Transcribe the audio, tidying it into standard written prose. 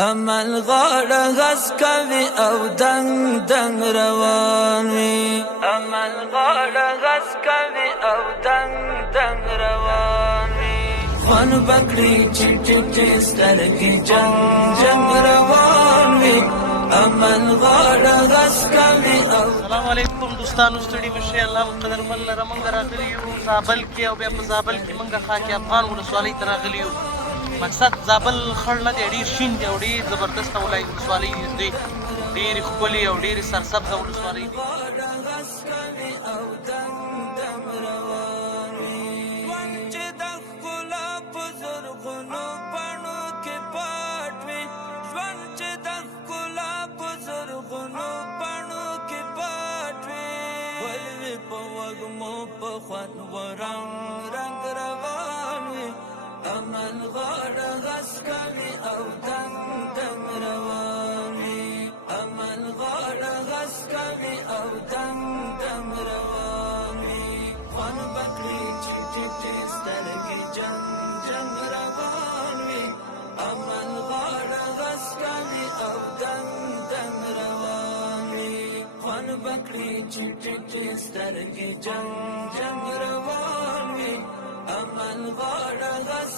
عمل غاړه غس کوي او دنګ دنګ روان وي. عمل غاړه غس کوي او دنګ دنګ روان وي. خوان بکړي چې ټټې سترګې جنګ جنګ روان وي. عمل غاړه غس کوي او السلام علیکم دوستانو، ستړي مشي الله قدرمن لره. موږ راغلي یو زابل کې او بیا په زابل کې موږ خاک افغان ولسوالۍ ته راغلي یو. مقصد زابل خړ نه دی، ډېر شین دی او ډېر زبردسته ولسوالۍ دی، ډېرې ښکلې او ډېرې سرسبزه ولسوالۍ دی. عمل غاړه غس کوي او دنګ دنګ روان وي. عمل غاړه غس کوي او دنګ دنګ روان وي. خوان بکړي چې ټټې سترګې جنګ جنګ روان وي. عمل غاړه غس کوي او دنګ دنګ روان وي. خوان بکړي چې ټټې سترګې جنګ جنګ روان وي. عمل غاړه غس